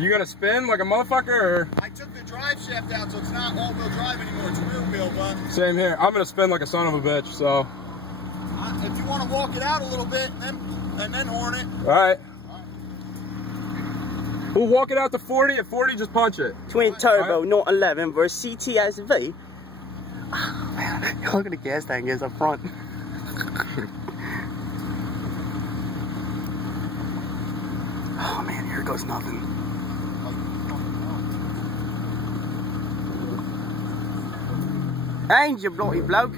You gonna spin like a motherfucker, or? I took the drive shaft out, so it's not all-wheel drive anymore. It's rear wheel, but... Same here. I'm gonna spin like a son of a bitch, so... if you want to walk it out a little bit, and then horn it. Alright. We'll walk it out to 40. At 40, just punch it. Twin turbo, not 11 versus CTS V. Oh, man, look at the gas tank is up front. Oh man, here goes nothing. Ain't you bloody bloke?